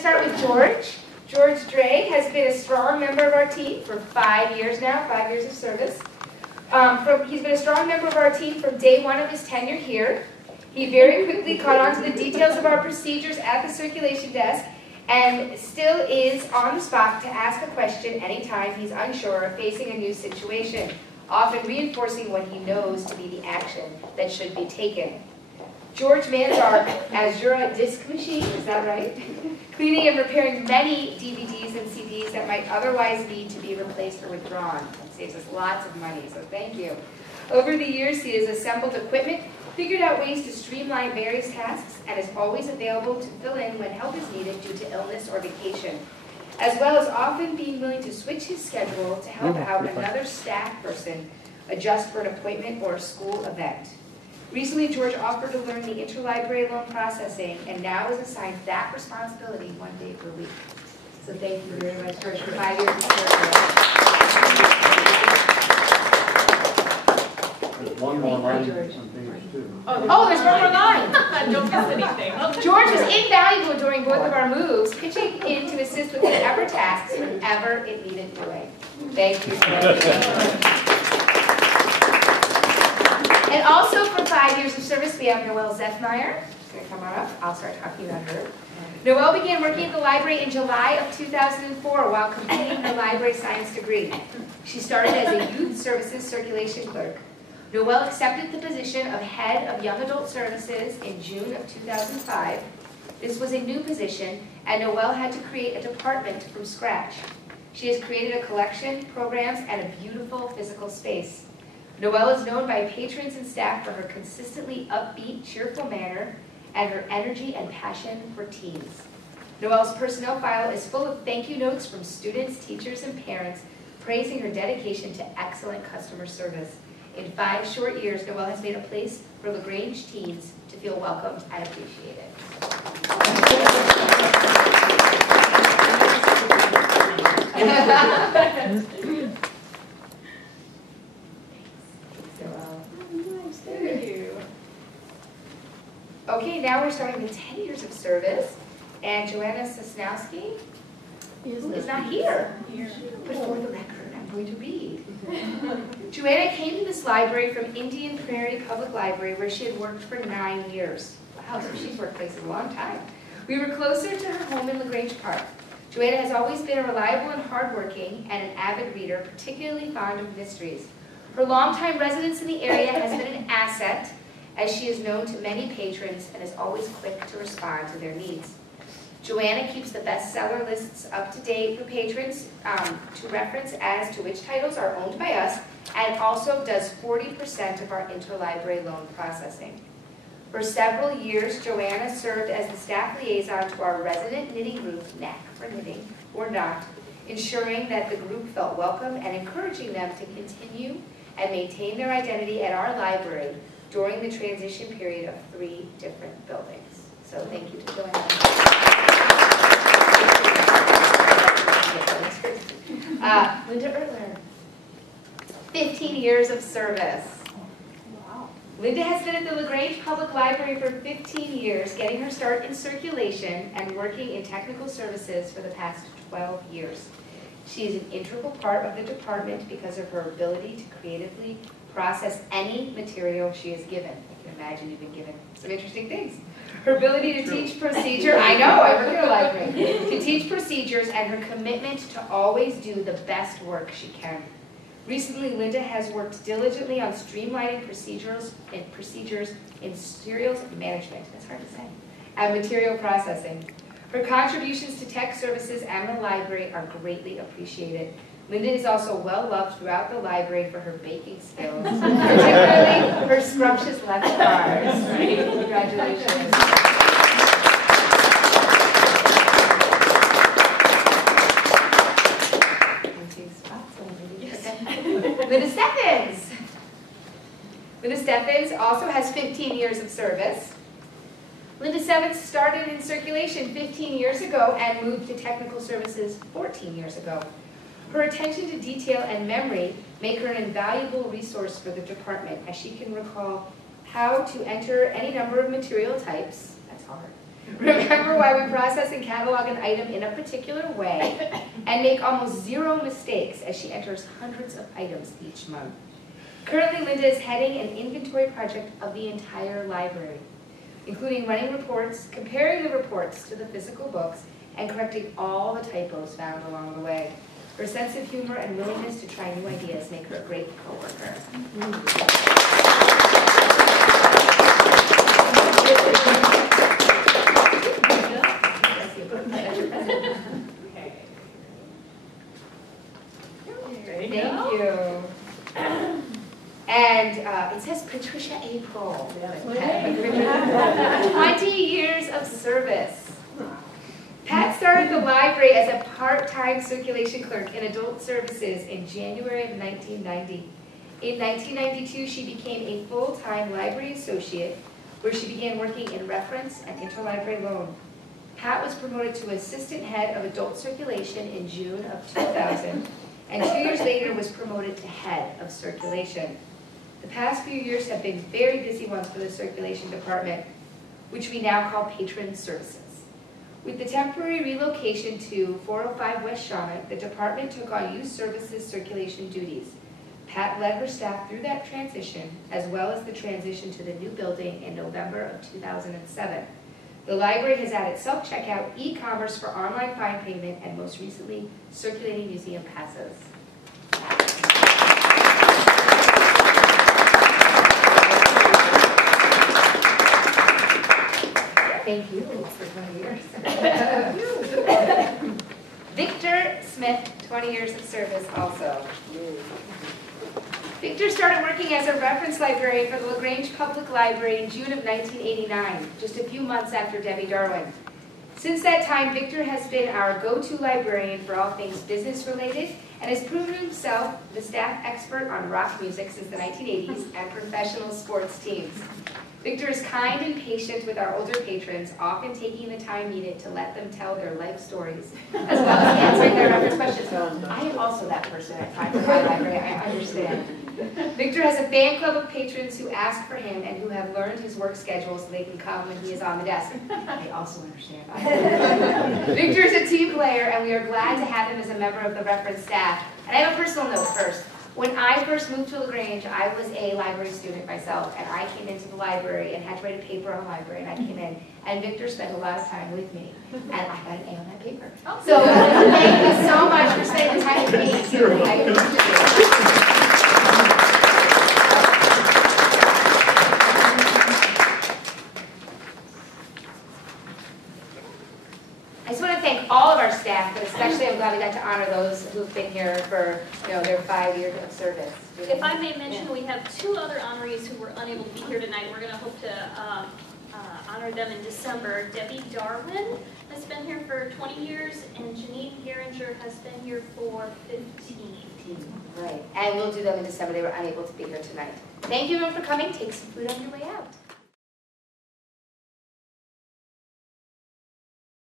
start with George. George Dre has been a strong member of our team for 5 years now, 5 years of service. He's been a strong member of our team from day one of his tenure here. He very quickly caught on to the details of our procedures at the circulation desk and still is on the spot to ask a question anytime he's unsure or facing a new situation, often reinforcing what he knows to be the action that should be taken. George mans our Azura disc machine, is that right? Cleaning and repairing many DVDs and CDs that might otherwise need to be replaced or withdrawn. That saves us lots of money, so thank you. Over the years, he has assembled equipment, figured out ways to streamline various tasks, and is always available to fill in when help is needed due to illness or vacation, as well as often being willing to switch his schedule to help out another staff person adjust for an appointment or a school event. Recently, George offered to learn the interlibrary loan processing and now is assigned that responsibility 1 day per week. So thank you very much, George, for 5 years of service. There's one more line on page 2. Oh, there's one more line. Don't miss anything. George was invaluable during both of our moves, pitching in to assist with whatever tasks whenever it needed doing. Thank you, George. And also for 5 years of service, we have Noelle Zeffmeyer. She's going to come on up. I'll start talking about her. Noelle began working at the library in July of 2004 while completing her library science degree. She started as a youth services circulation clerk. Noelle accepted the position of head of young adult services in June of 2005. This was a new position, and Noelle had to create a department from scratch. She has created a collection, programs, and a beautiful physical space. Noelle is known by patrons and staff for her consistently upbeat, cheerful manner and her energy and passion for teens. Noelle's personnel file is full of thank you notes from students, teachers, and parents praising her dedication to excellent customer service. In 5 short years, Noelle has made a place for the Grange teens to feel welcomed and appreciated. Okay, now we're starting with 10 years of service, and Joanna Sosnowski is not here. But for the record, I'm going to read. Joanna came to this library from Indian Prairie Public Library, where she had worked for 9 years. Wow, so she's worked places a long time. We were closer to her home in Grange Park. Joanna has always been a reliable and hardworking and an avid reader, particularly fond of mysteries. Her longtime residence in the area has been an asset, as she is known to many patrons and is always quick to respond to their needs. Joanna keeps the bestseller lists up to date for patrons to reference as to which titles are owned by us, and also does 40% of our interlibrary loan processing. For several years, Joanna served as the staff liaison to our resident knitting group, KNACK for knitting, or not, ensuring that the group felt welcome and encouraging them to continue and maintain their identity at our library during the transition period of 3 different buildings. So thank you to Joanna. Linda Ertler, 15 years of service. Wow. Linda has been at the Grange Public Library for 15 years, getting her start in circulation and working in technical services for the past 12 years. She is an integral part of the department because of her ability to creatively process any material she is given. I can imagine you've been given some interesting things. Her ability to teach procedure, I know, I work in a library, to teach procedures and her commitment to always do the best work she can. Recently, Linda has worked diligently on streamlining procedures in serials management, that's hard to say, and material processing. Her contributions to tech services and the library are greatly appreciated. Linda is also well loved throughout the library for her baking skills, particularly her scrumptious lemon bars. Congratulations. Linda Steffens. Linda Steffens also has 15 years of service. Linda Steffens started in circulation 15 years ago and moved to technical services 14 years ago. Her attention to detail and memory make her an invaluable resource for the department, as she can recall how to enter any number of material types, that's hard, remember why we process and catalog an item in a particular way, and make almost zero mistakes as she enters hundreds of items each month. Currently, Linda is heading an inventory project of the entire library, including running reports, comparing the reports to the physical books, and correcting all the typos found along the way. Her sense of humor and willingness to try new ideas make her a great coworker. Thank you. And it says Patricia April. 20 years of service. Pat started the library as a part-time circulation clerk in adult services in January of 1990. In 1992, she became a full-time library associate, where she began working in reference and interlibrary loan. Pat was promoted to assistant head of adult circulation in June of 2000, and 2 years later was promoted to head of circulation. The past few years have been very busy ones for the circulation department, which we now call patron services. With the temporary relocation to 405 West Shawmut, the department took on youth services circulation duties. Pat led her staff through that transition, as well as the transition to the new building in November of 2007. The library has added self-checkout, e-commerce for online fine payment, and most recently, circulating museum passes. Thank you for 20 years. Victor Smith, 20 years of service also. Victor started working as a reference librarian for the Grange Public Library in June of 1989, just a few months after Debbie Darwin. Since that time, Victor has been our go-to librarian for all things business-related and has proven himself the staff expert on rock music since the 1980s and professional sports teams. Victor is kind and patient with our older patrons, often taking the time needed to let them tell their life stories, as well as answering their reference questions. I am also that person at times in my library, I understand. Victor has a fan club of patrons who ask for him and who have learned his work schedule so they can come when he is on the desk. They also understand. Victor is a team player, and we are glad to have him as a member of the reference staff. And I have a personal note first. When I first moved to LaGrange, I was a library student myself, and I came into the library and had to write a paper on library, and I came in, and Victor spent a lot of time with me, and I got an A on that paper. So thank you so much for spending the time with me. I appreciate it. I just want to thank all of our staff, but especially I'm glad we got to honor those who've been here for their 5 years of service. If I may mention, we have two other honorees who were unable to be here tonight. We're going to hope to honor them in December. Debbie Darwin has been here for 20 years, and Janine Geringer has been here for 15. Right, and we'll do them in December. They were unable to be here tonight. Thank you everyone for coming. Take some food on your way out.